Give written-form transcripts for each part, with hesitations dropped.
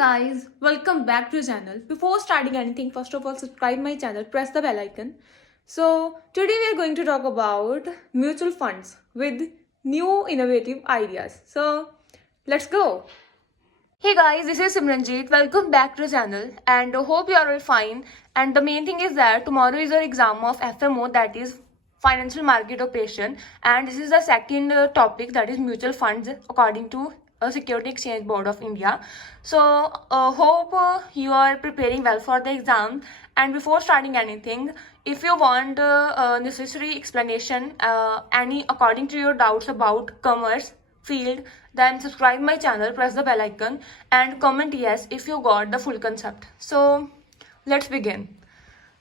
Guys, welcome back to the channel. Before starting anything, first of all, subscribe my channel, press the bell icon. So today we are going to talk about mutual funds with new innovative ideas. So let's go. Hey guys, this is Simranjeet. Welcome back to the channel and hope you are all fine. And the main thing is that tomorrow is our exam of FMO, that is financial market operation, and this is the second topic, that is mutual funds according to Security Exchange Board of India. So hope you are preparing well for the exam. And before starting anything, if you want necessary explanation any according to your doubts about commerce field, then subscribe my channel, press the bell icon and comment yes if you got the full concept. So let's begin.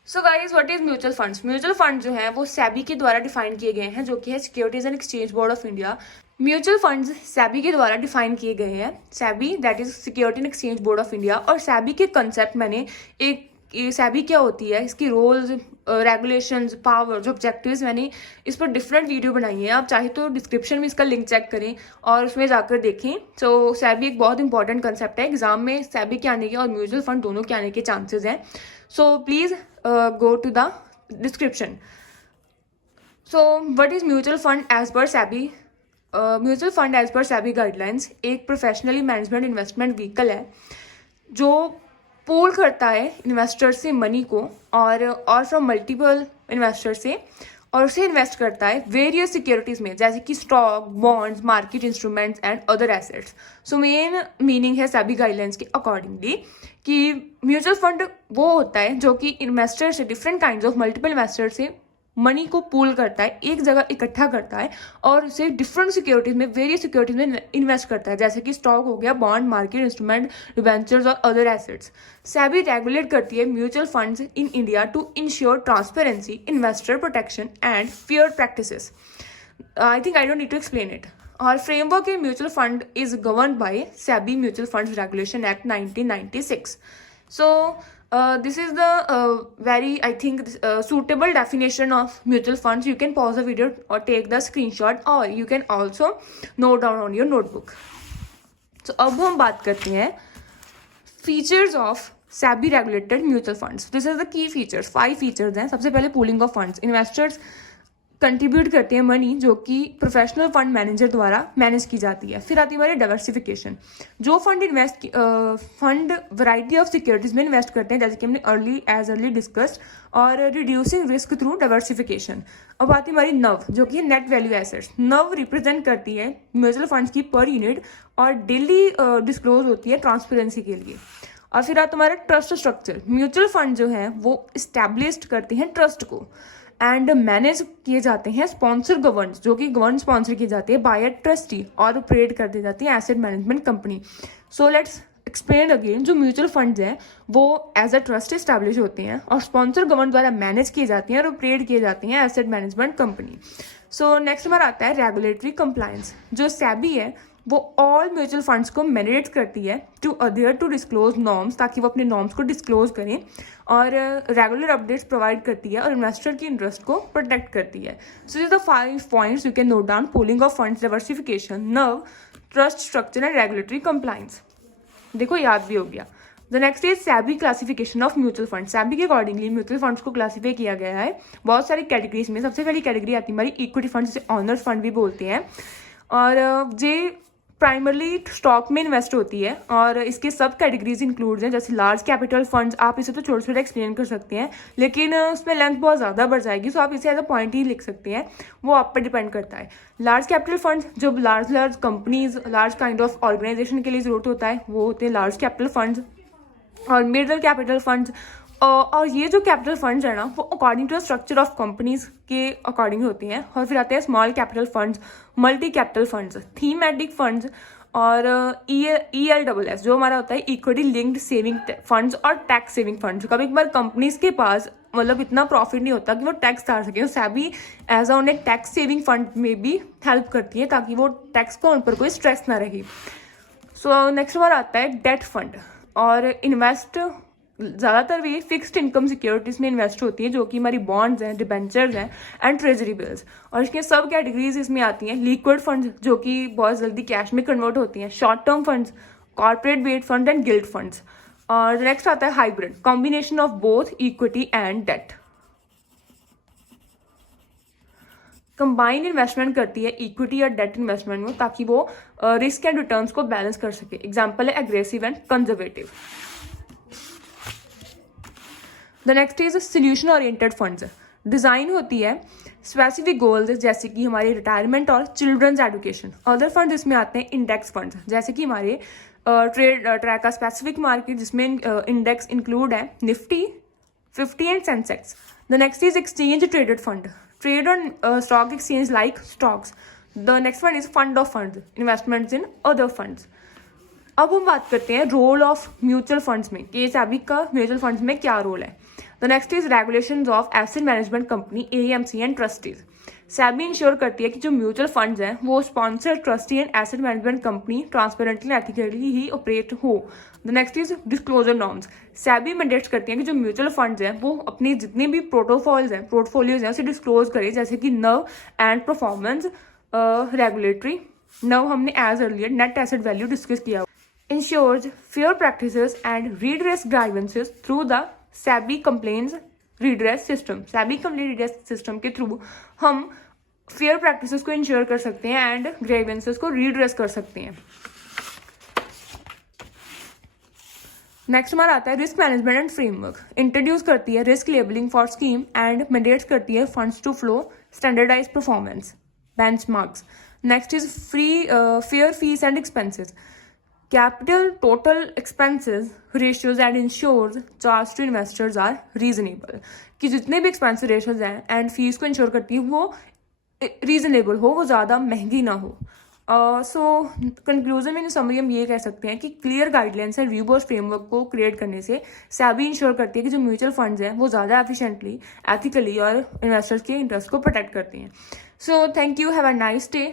So guys what is mutual funds. Mutual fund जो है वो सेबी के द्वारा define किए गए हैं, जो कि है securities and exchange board of India. Mutual funds SEBI के द्वारा डिफाइन किए गए हैं. SEBI that is security and exchange board of India. और सेबी के कंसेप्ट मैंने एक सेबी क्या होती है, इसकी रोल्स, रेगुलेशंस, पावर, जो ऑब्जेक्टिव्स, मैंने इस पर डिफरेंट वीडियो बनाई है. आप चाहे तो डिस्क्रिप्शन में इसका लिंक चेक करें और उसमें जाकर देखें. तो सेबी एक बहुत इंपॉर्टेंट कंसेप्ट है. एग्जाम में सेबी के आने के और म्यूचुअल फंड दोनों के आने के चांसेस हैं. So please go to the description. So what is mutual fund as per SEBI? Mutual fund as per SEBI guidelines एक प्रोफेशनली मैनेजमेंट इन्वेस्टमेंट व्हीकल है जो पूल करता है इन्वेस्टर से मनी को और फ्रॉम मल्टीपल इन्वेस्टर से, और उसे इन्वेस्ट करता है वेरियस सिक्योरिटीज़ में, जैसे कि stock, bonds, market instruments and other assets. So main meaning है सेबी गाइडलाइंस के अकॉर्डिंगली कि म्यूचुअल फंड वो होता है जो कि इन्वेस्टर से, different kind of multiple investor से मनी को पूल करता है, एक जगह इकट्ठा करता है और उसे डिफरेंट सिक्योरिटीज में, वेरियस सिक्योरिटीज में इन्वेस्ट करता है, जैसे कि स्टॉक हो गया, बॉन्ड, मार्केट इंस्ट्रूमेंट, डिबेंचर्स और अदर एसेट्स. सेबी रेगुलेट करती है mutual funds in India to ensure transparency, investor protection and fair practices. I think I don't need to explain it. Our framework in mutual fund is governed by SEBI Mutual Funds Regulation Act 1996. So this is the very, I think, suitable definition of mutual funds. You can pause the video or take the screenshot, or you can also note down on your notebook. So अब हम बात करते हैं features of SEBI regulated mutual funds. This is the key features. 5 features हैं. सबसे पहले pooling of funds. Investors contribute करते हैं मनी जो कि प्रोफेशनल फंड मैनेजर द्वारा मैनेज की जाती है. फिर आती है हमारी डाइवर्सिफिकेशन. जो फंड वैरायटी ऑफ सिक्योरिटीज में इन्वेस्ट करते हैं, जैसे कि हमने अर्ली डिस्कस्ड, और रिड्यूसिंग रिस्क थ्रू डाइवर्सिफिकेशन. अब आती है हमारी नव, जो कि नेट वैल्यू एसेट्स. नव रिप्रेजेंट करती है म्यूचुअल फंड्स की पर यूनिट और डेली डिस्क्लोज होती है ट्रांसपेरेंसी के लिए. और फिर आता हमारा ट्रस्ट स्ट्रक्चर. म्यूचुअल फंड जो है वो इस्टेब्लिश करते हैं ट्रस्ट को एंड मैनेज किए जाते हैं स्पॉन्सर गवर्न, जो कि गवर्न स्पॉन्सर किए जाते हैं बाय अ ट्रस्टी, और ऑपरेट कर दी जाती है asset management company. So let's explain again. जो म्यूचुअल फंड्स हैं वो एज अ ट्रस्ट इस्टेब्लिश होते हैं और स्पॉन्सर गवर्न द्वारा मैनेज किए जाते हैं और ऑपरेट किए जाते हैं asset management company. So next हमारा आता है रेगुलेटरी कंप्लायंस. जो सेबी है वो ऑल म्यूचुअल फंड्स को मैनेज करती है to other to disclose norms, ताकि वो अपने नॉर्म्स को डिस्क्लोज करें, और रेगुलर अपडेट्स प्रोवाइड करती है और इन्वेस्टर की इंटरेस्ट को प्रोटेक्ट करती है. So this the 5 points you can note down: pooling of funds, diversification, nerve, trust structure and regulatory compliance. देखो याद भी हो गया. The next is SEBI classification of mutual fund. SEBI के अकॉर्डिंगली म्यूचुअल फंड्स को क्लासीफाई किया गया है बहुत सारी कैटेगरीज में. सबसे पहली कैटेगरी आती है हमारी इक्विटी फंड, जिसे ऑनर्स फंड भी बोलते हैं, और ये प्राइमरली स्टॉक में इन्वेस्ट होती है. और इसके सब कैटेगरीज इंक्लूड हैं, जैसे लार्ज कैपिटल फंड्स. आप इसे तो छोटे छोटे एक्सप्लेन कर सकते हैं, लेकिन उसमें लेंथ बहुत ज़्यादा बढ़ जाएगी, सो आप इसे एज अ पॉइंट ही लिख सकते हैं, वो आप पर डिपेंड करता है. लार्ज कैपिटल फंड्स जो large companies, large kind of organisation के लिए ज़रूरत होता है, वो होते हैं लार्ज कैपिटल फंड्स. और मिडल कैपिटल फंड्स, और ये जो कैपिटल फंड्स है ना, वो according to the structure of companies के अकॉर्डिंग होती हैं. और फिर आते हैं small capital funds, multi capital funds, thematic funds, और ELSS जो हमारा होता है इक्विटी लिंक्ड सेविंग फंड्स और टैक्स सेविंग फंड्स. कभी कभार कंपनीज के पास मतलब इतना प्रॉफिट नहीं होता कि वो टैक्स डाल सके, सेबी एज अ उन्हें टैक्स सेविंग फंड में भी हेल्प करती है, ताकि वो टैक्स को उन पर कोई स्ट्रेस ना रहे. सो नेक्स्ट हमारा आता है डेट फंड. और इन्वेस्ट ज़्यादातर वे फिक्स्ड इनकम सिक्योरिटीज़ में इन्वेस्ट होती है, जो कि हमारी बॉन्ड्स हैं, डिबेंचर्स हैं एंड ट्रेजरी बिल्स. और इसके सब कैटेगरीज इसमें आती हैं. लिक्विड फंड्स जो कि बहुत जल्दी कैश में कन्वर्ट होती हैं, short term funds corporate based fund and gilt funds. और नेक्स्ट आता है hybrid, combination of both equity and debt. Combined investment करती है इक्विटी और डेट इन्वेस्टमेंट में, ताकि वो रिस्क एंड रिटर्न्स को बैलेंस कर सके। एग्जाम्पल है aggressive and conservative. The next is solution oriented funds. Design होती है स्पेसिफिक गोल्स जैसे कि हमारी रिटायरमेंट और चिल्ड्रंस एजुकेशन। अदर फंड इसमें आते हैं इंडेक्स फंड्स, जैसे कि हमारे ट्रैक का स्पेसिफिक मार्केट जिसमें इंडेक्स इंक्लूड है Nifty 50 and Sensex. The next is exchange traded fund, trade on stock exchange like stocks. The next one is fund of funds, investments in other funds. अब हम बात करते हैं role of mutual funds में, कि SEBI का mutual funds में क्या रोल है। The next is regulations of asset management company AMC and trustees. SEBI ensure करती है कि जो म्यूचुअल फंड्स हैं वो sponsor, trustee and asset management company transparently ethically ही ऑपरेट हो। The next is disclosure norms. SEBI mandates करती है कि जो म्यूचुअल फंड्स हैं वो अपनी जितने भी पोर्टफोलियोज हैं उसे डिस्क्लोज करें, जैसे कि नव एंड परफॉर्मेंस रेगुलेटरी। नव हमने as earlier net asset value discuss किया। ensures fair practices and redress grievances through the SEBI complaints redress system। SEBI complaint redress system के थ्रू हम फेयर प्रैक्टिसेस को इंश्योर कर सकते हैं एंड ग्रीवेंसेस को रीड्रेस कर सकते हैं। नेक्स्ट हमारा आता है risk management and framework. Introduce करती है risk labelling for scheme and mandates करती है funds to flow standardise performance benchmarks. Next is fair fees and expenses, capital total expenses ratios and ensures charge to investors are reasonable। कि जितने भी expense ratios हैं and fees को ensure करती है वो रीजनेबल हो, वो ज़्यादा महंगी ना हो। सो कंक्लूजन में समरी हम ये कह सकते हैं कि clear guidelines and ribose framework को क्रिएट करने से SEBI इंश्योर करती है कि जो म्यूचुअल फंड्स हैं वो ज़्यादा एफिशिएंटली, एथिकली और इन्वेस्टर्स के इंटरेस्ट को प्रोटेक्ट करती हैं। So thank you, have a nice day.